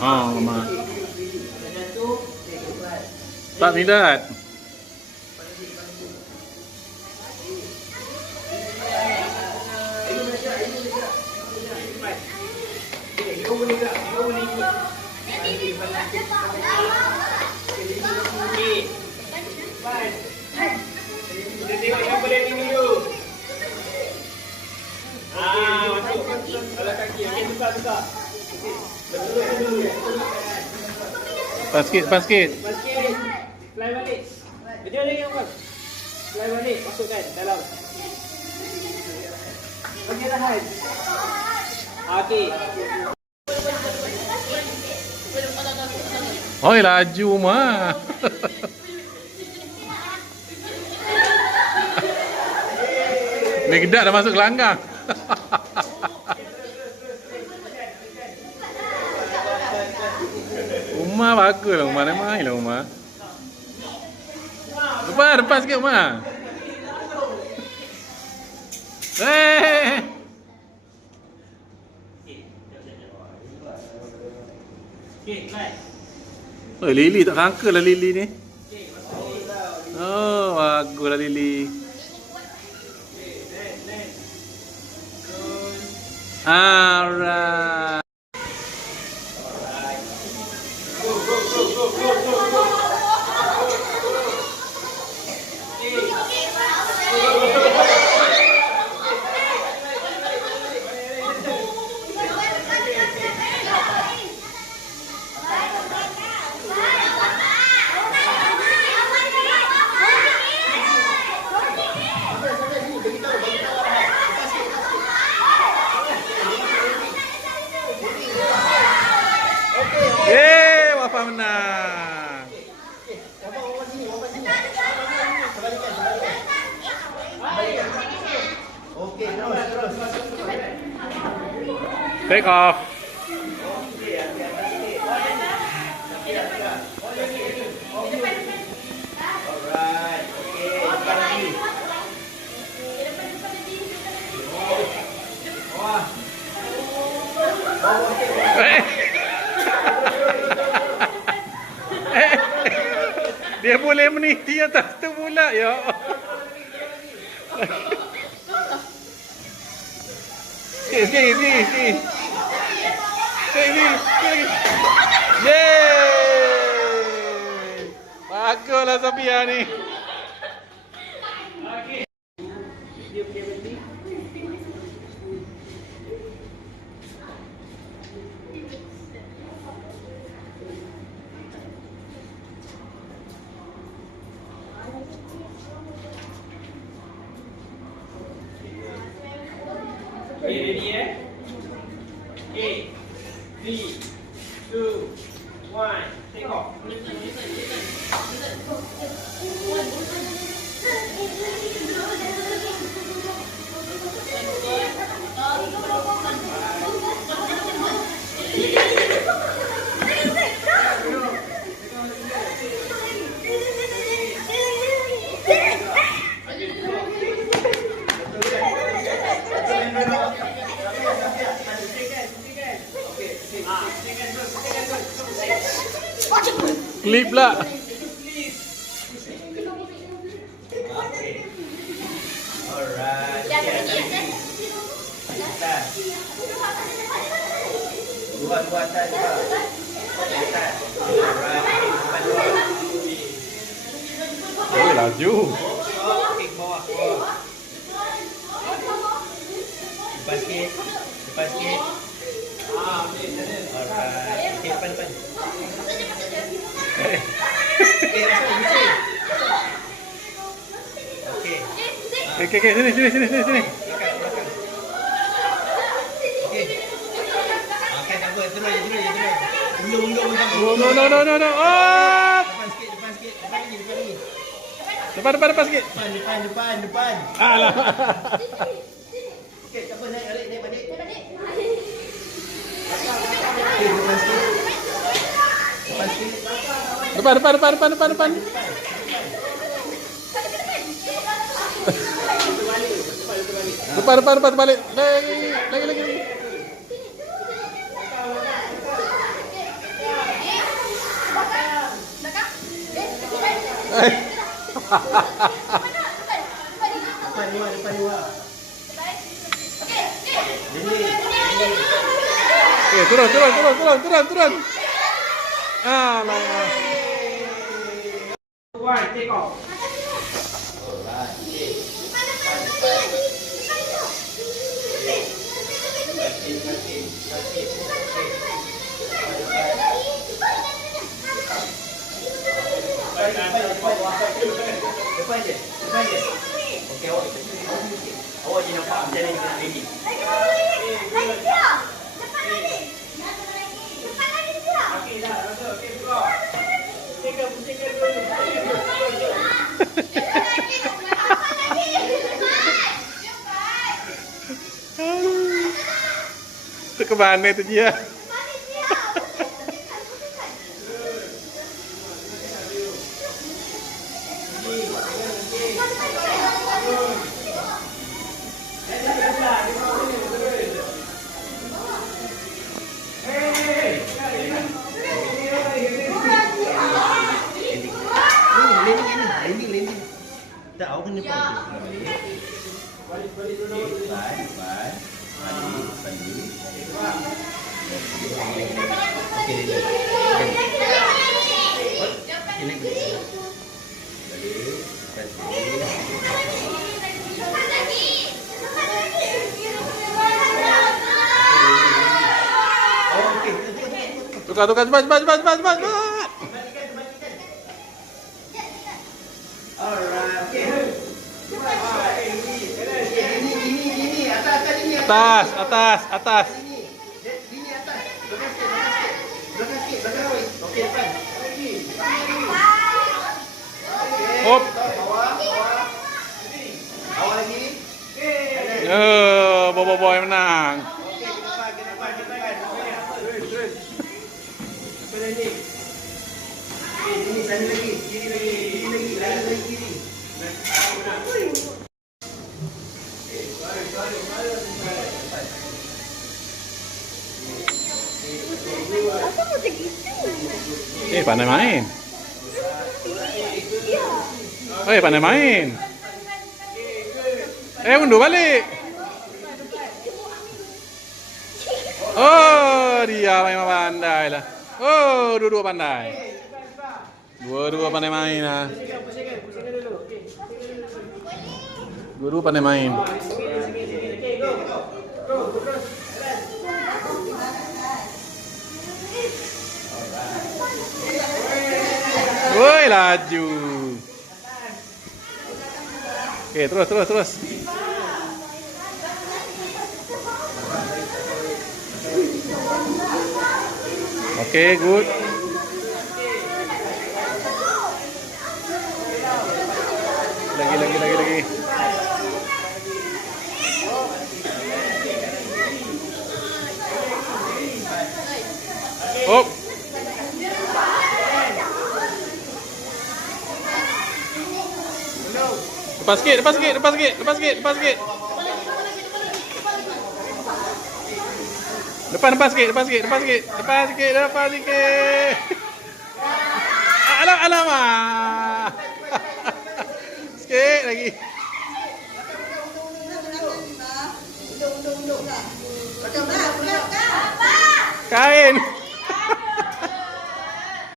Oh, mak. Tak minat. Tengok yang boleh ni dulu. Masuk. Kalau kaki, okey tukar. Pas sikit, pas sikit. Basket. Fly balik. Dia yang apa? Fly balik, masukkan dalam. Okey tahan. Okey. Oh, laju mah. Ni gedak dah masuk gelanggang. Umar bagus lah, Umar. Main lah, Umar. Depan sikit, Umar. Oh, Lily tak sangka lah Lily ni. Oh, baguslah Lily. Alright. Wafa menang. Okey, terus. Take off. Alright. Okey, depan lagi. Wah. Dia boleh meniti atas tu pula, ya. Sikit. Yeay! Baguslah Sofia ni. Ready, Okay. 3, 2, 1. Take off. Klip lah. Alright. Dua atas juga. Atas. Alright. Oh, laju. Kick bawah. Depan sikit. Alright. Okey, depan. Okey, sini. Okey, tak apa. Terus. Undur. No. Oh! Depan sikit. Depan sikit. Depan. Alah. Okey, tak apa. Naik balik. Okey, depan sikit. Depan. Depan balik. Lagi. Depan dua. Okey, turun. Alah. One, take off. Depan je. Okey, awak je nampak macam ni nak ready. Okey dah, masuk. Okey, buka. Pusingkan dulu. Itu ke mana tu dia? Landing. Tak, awak kena balik dulu. Depan. Balik. Okey, landing. Tukar, cepat. Alright, okey. Ini atas ini. Atas. Ini atas. Belakang sikit. Okey, depan. Hop. Awak lagi. Boy menang. Okey, ke depan. Terus. Ini sana lagi. Kiri lagi. Apa macam gitu? Pandai main. Pandai main. Undur balik. Oh, dia memang pandai lah. Oh, dua-dua pandai. Dua-dua pandai main lah. Pusingkan dulu. Okey. Dua-dua pandai main. Okey, go. Terus. Woi, laju. Okey, terus. Okey, good. Lagi. Hop. Lepas sikit. Depan sikit. Alamak. Sikit lagi. Kain.